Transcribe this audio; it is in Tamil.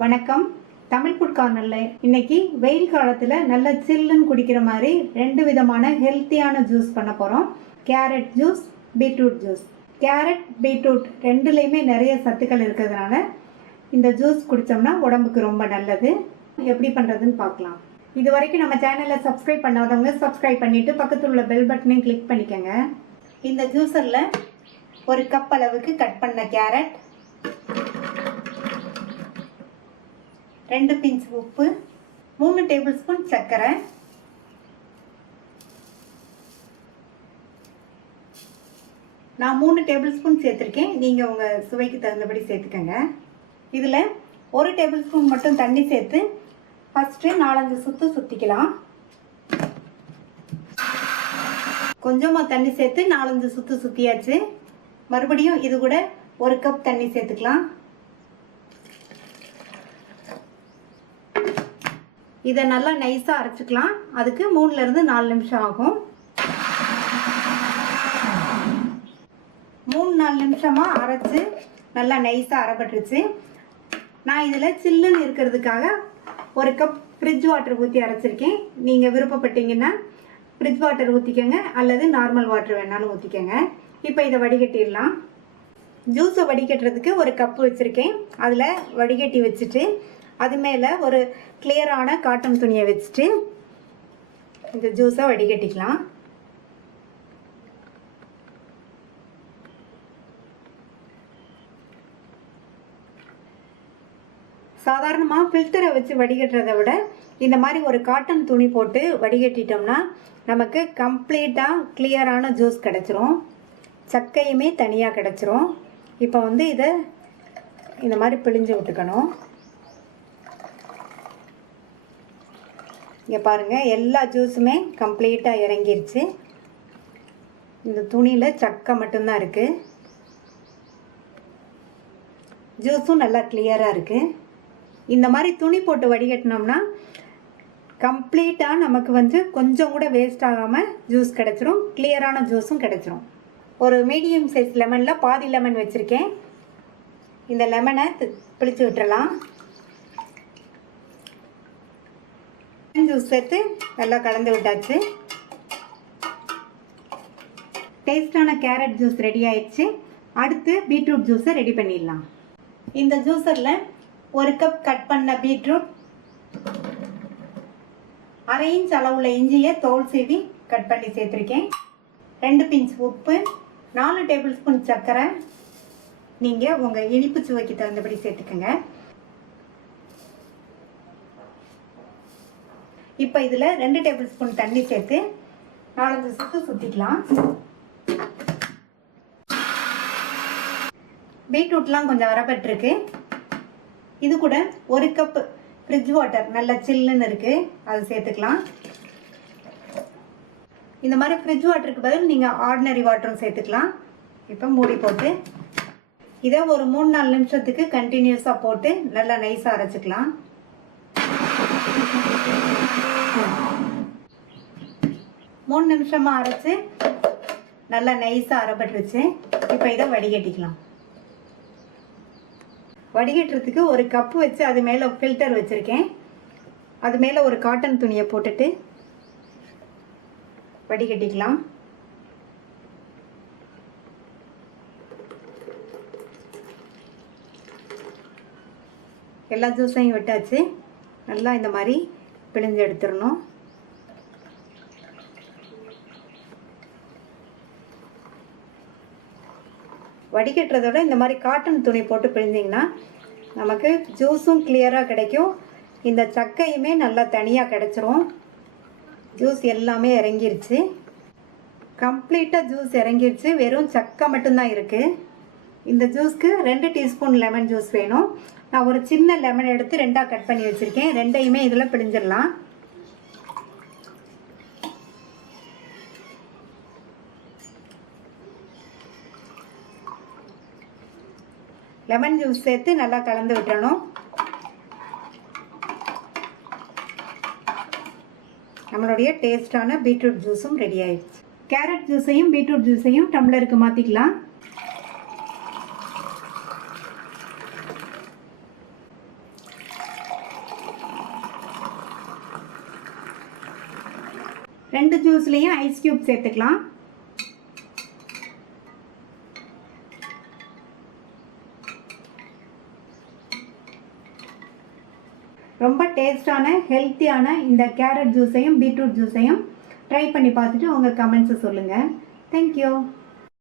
வணக்கம். தமிழ் ஃபுட் கார்னர்ல இன்னைக்கு வெயில் காலத்துல நல்ல சில்லுன்னு குடிக்கிற மாதிரி 2 விதமான ஹெல்த்தியான ஜூஸ் பண்ண போறோம். Carrot juice, beetroot juice. Carrot, beetroot ரெண்டுலையுமே நிறைய சத்துக்கள் இருக்கிறதுனால இந்த ஜூஸ் குடிச்சோம்னா உடம்புக்கு ரொம்ப நல்லது. எப்படி பண்றதுன்னு பார்க்கலாம். இது வரைக்கும் நம்ம சேனலை சப்ஸ்கிரைப் பண்ணாதவங்க சப்ஸ்கிரைப் பண்ணிட்டு பக்கத்தில் உள்ள பெல் பட்டனையும் கிளிக் பண்ணிக்கோங்க. இந்த ஜூஸரில் 1 கப் அளவுக்கு கட் பண்ண கேரட், 2 பிஞ்ச் உப்பு, 3 டேபிள் ஸ்பூன் சர்க்கரை, நான் 3 டேபிள் ஸ்பூன் சேர்த்துருக்கேன். நீங்கள் உங்கள் சுவைக்கு தகுந்தபடி சேர்த்துக்கோங்க. இதில் 1 டேபிள் ஸ்பூன் மட்டும் தண்ணி சேர்த்து ஃபஸ்ட்டு 4-5 சுற்று சுற்றிக்கலாம். கொஞ்சமாக தண்ணி சேர்த்து 4-5 சுற்று சுற்றியாச்சு. மறுபடியும் இது கூட 1 கப் தண்ணி சேர்த்துக்கலாம். இதை நல்லா நைஸாக அரைச்சிக்கலாம். அதுக்கு 3-4 நிமிஷம் ஆகும். 3-4 நிமிஷமாக அரைச்சி நல்லா நைஸாக அரைப்பட்டுருச்சு. நான் இதில் சில்லுன்னு இருக்கிறதுக்காக 1 கப் ஃப்ரிட்ஜ் வாட்டர் ஊற்றி அரைச்சிருக்கேன். நீங்கள் விருப்பப்பட்டீங்கன்னா ஃப்ரிட்ஜ் வாட்டர் ஊற்றிக்கோங்க, அல்லது நார்மல் வாட்டர் வேணாலும் ஊற்றிக்கோங்க. இப்போ இதை வடிகட்டிடலாம். ஜூஸை வடிகட்டுறதுக்கு 1 கப்பு வச்சுருக்கேன். அதில் வடிகட்டி வச்சுட்டு அது மேலே ஒரு கிளியரான காட்டன் துணியை வச்சுட்டு இந்த ஜூஸை வடிகட்டிக்கலாம். சாதாரணமாக ஃபில்டரை வச்சு வடிகட்டுறதை விட இந்த மாதிரி ஒரு காட்டன் துணி போட்டு வடிகட்டிட்டோம்னா நமக்கு கம்ப்ளீட்டாக கிளியரான ஜூஸ் கிடச்சிரும். சக்கையுமே தனியாக கிடச்சிரும். இப்போ இதை இந்த மாதிரி பிழிஞ்சு விட்டுக்கணும். இங்கே பாருங்கள், எல்லா ஜூஸுமே கம்ப்ளீட்டாக இறங்கிருச்சு. இந்த துணியில் சக்கை மட்டும்தான் இருக்குது. ஜூஸும் நல்லா கிளியராக இருக்குது. இந்த மாதிரி துணி போட்டு வடிகட்டினோம்னா கம்ப்ளீட்டாக நமக்கு கொஞ்சம் கூட வேஸ்ட் ஆகாமல் ஜூஸ் கிடச்சிரும். கிளியரான ஜூஸும் கிடச்சிரும். ஒரு மீடியம் சைஸ் லெமனில் பாதி லெமன் வச்சுருக்கேன். இந்த லெமனை பிழிச்சு விட்டுறலாம். ஜூஸ் சேர்த்து நல்லா கலந்து விட்டாச்சு. டேஸ்டான கேரட் ஜூஸ் ரெடி ஆயிடுச்சு. அடுத்து பீட்ரூட் ஜூஸை ரெடி பண்ணிடலாம். இந்த ஜூஸரில் 1 கப் கட் பண்ண பீட்ரூட், 1/2 இன்ச் அளவுள்ள இஞ்சியை தோல் சீவி கட் பண்ணி சேர்த்துருக்கேன். 2 பிஞ்ச் உப்பு, 4 டேபிள் ஸ்பூன் சர்க்கரை. நீங்கள் உங்கள் இனிப்பு சுவைக்கு தகுந்தபடி சேர்த்துக்கோங்க. இப்போ இதில் 2 டேபிள் ஸ்பூன் தண்ணி சேர்த்து 4-5 சுற்று சுற்றிக்கலாம். பீட்ரூட்லாம் கொஞ்சம் வரப்பட்டிருக்கு. இது கூட 1 கப் ஃப்ரிட்ஜ் வாட்டர் நல்லா சில்லுன்னு இருக்குது, அது சேர்த்துக்கலாம். இந்த மாதிரி ஃப்ரிட்ஜ் வாட்டருக்கு பதில் நீங்கள் ஆர்டினரி வாட்டரும் சேர்த்துக்கலாம். இப்போ மூடி போட்டு இதை ஒரு 3-4 நிமிஷத்துக்கு கண்டினியூஸாக போட்டு நல்லா நைஸாக அரைச்சிக்கலாம். மூணு நிமிஷமாக அரைச்சி நல்லா நைஸாக அரைப்பட்டுருச்சு. இப்போ இதை வடிகட்டிக்கலாம். வடிகட்டுறதுக்கு 1 கப்பு வச்சு அது மேலே ஃபில்டர் வச்சுருக்கேன். அது மேலே ஒரு காட்டன் துணியை போட்டுட்டு வடிகட்டிக்கலாம். எல்லா ஜூஸையும் விட்டாச்சு. நல்லா இந்த மாதிரி பிழிஞ்சு எடுத்துடணும். வடிகட்டுறதோட இந்த மாதிரி காட்டன் துணி போட்டு பிழிஞ்சிங்கன்னா நமக்கு ஜூஸும் கிளியராக கிடைக்கும். இந்த சக்கையுமே நல்லா தனியாக கிடச்சிரும். ஜூஸ் எல்லாமே இறங்கிருச்சு. கம்ப்ளீட்டாக ஜூஸ் இறங்கிருச்சு. வெறும் சக்கை மட்டும்தான் இருக்குது. இந்த ஜூஸ்க்கு 2 டீஸ்பூன் லெமன் ஜூஸ் வேணும். நான் ஒரு சின்ன லெமன் எடுத்து 2ஆக கட் பண்ணி வச்சுருக்கேன். 2ஐயுமே இதில் பிழிஞ்சிடலாம். லெமன் ஜூஸ் சேர்த்து நல்லா கலந்து விட்டுறணும். நம்மளுடைய டேஸ்டான பீட்ரூட் ஜூஸும் ரெடி ஆயிடுச்சு. கேரட் ஜூஸையும் பீட்ரூட் ஜூஸையும் டம்ளருக்கு மாற்றிக்கலாம். 2 ஜூஸ்லேயும் ஐஸ் க்யூப் சேர்த்துக்கலாம். ரொம்ப டேஸ்டான ஹெல்த்தியான இந்த கேரட் ஜூஸையும் பீட்ரூட் ஜூஸையும் ட்ரை பண்ணி பார்த்துட்டு உங்கள் கமெண்ட்ஸை சொல்லுங்கள். தேங்க்யூ.